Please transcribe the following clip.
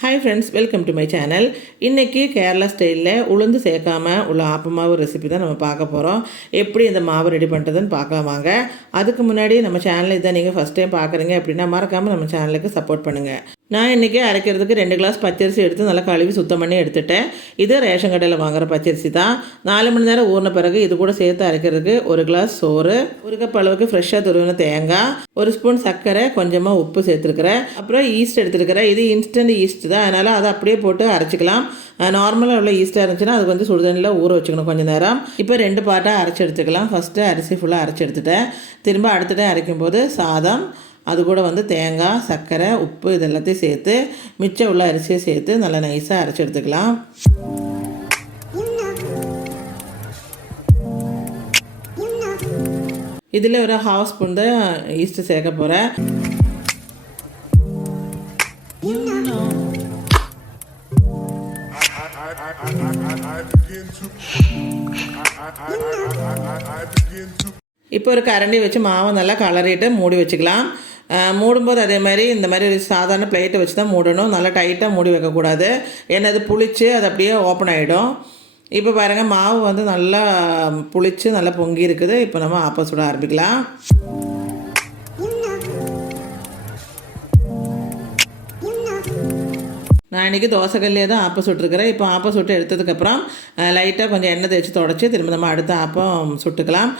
Hi friends, welcome to my channel. இன்றைக்கி கேரளா ஸ்டைலில் உளுந்து சேர்க்காமல் உள்ள ஆப்பமாவு ரெசிபி தான் நம்ம பார்க்க போகிறோம். எப்படி இந்த மாவு ரெடி பண்ணுறதுன்னு பார்க்கலாம் வாங்க. அதுக்கு முன்னாடி நம்ம சேனலை இதை நீங்கள் ஃபஸ்ட் டைம் பார்க்குறீங்க அப்படின்னா மறக்காமல் நம்ம சேனலுக்கு சப்போர்ட் பண்ணுங்கள். நான் இன்றைக்கி அரைக்கிறதுக்கு 2 கிளாஸ் பச்சரிசி எடுத்து நல்லா கழுவி சுத்தம் பண்ணி எடுத்துட்டேன். இது ரேஷன் கடையில் வாங்குகிற பச்சரிசி தான். 4 மணி நேரம் ஊறின பிறகு இது கூட சேர்த்து அரைக்கிறதுக்கு 1 கிளாஸ் சோறு, 1 கப் அளவுக்கு ஃப்ரெஷ்ஷாக துருவின தேங்காய், 1 ஸ்பூன் சர்க்கரை, கொஞ்சமாக உப்பு சேர்த்துருக்கிறேன். அப்புறம் ஈஸ்ட் எடுத்துருக்கிறேன். இது இன்ஸ்டன்ட் ஈஸ்ட் தான், அதனால் அதை அப்படியே போட்டு அரைச்சிக்கலாம். நார்மலாக உள்ள ஈஸ்ட்டாக இருந்துச்சுன்னா அது வந்து சுடுதண்ணியில் ஊற வச்சுக்கணும் கொஞ்சம் நேரம். இப்போ 2 பார்ட்டாக அரைச்சி எடுத்துக்கலாம். ஃபஸ்ட்டு அரிசி ஃபுல்லாக அரைச்சி எடுத்துட்டேன். திரும்ப அடுத்த டைம் அரைக்கும்போது சாதம், அது கூட வந்து தேங்காய், சர்க்கரை, உப்பு இது எல்லாத்தையும் சேர்த்து மிச்சம் உள்ள அரிசியை சேர்த்து நல்லா நைஸாக அரைச்சி எடுத்துக்கலாம். இதில் ஒரு 1/2 ஸ்பூன் தான் ஈஸ்ட்டு சேர்க்க போகிறேன். இப்போ ஒரு கரண்டி வச்சு மாவை நல்லா கலரிட்டு மூடி வச்சுக்கலாம். மூடும்போது அதே மாதிரி இந்த மாதிரி ஒரு சாதாரண பிளேட்டை வச்சு தான் மூடணும். நல்லா டைட்டாக மூடி வைக்கக்கூடாது, ஏன்னா அது புளிச்சு அது அப்படியே ஓப்பன் ஆகிடும். இப்போ பாருங்கள், மாவு வந்து நல்லா புளிச்சு நல்லா பொங்கி இருக்குது. இப்போ நம்ம ஆப்பம் சுட ஆரம்பிக்கலாம். நான் இன்றைக்கி தோசைக்கல்லே தான் ஆப்பம் சுட்டுருக்கிறேன். இப்போ ஆப்பம் சுட்டு எடுத்ததுக்கப்புறம் லைட்டாக கொஞ்சம் எண்ணெய் தேய்ச்சி தொடச்சி திரும்ப நம்ம அடுத்த ஆப்பம் சுட்டுக்கலாம்.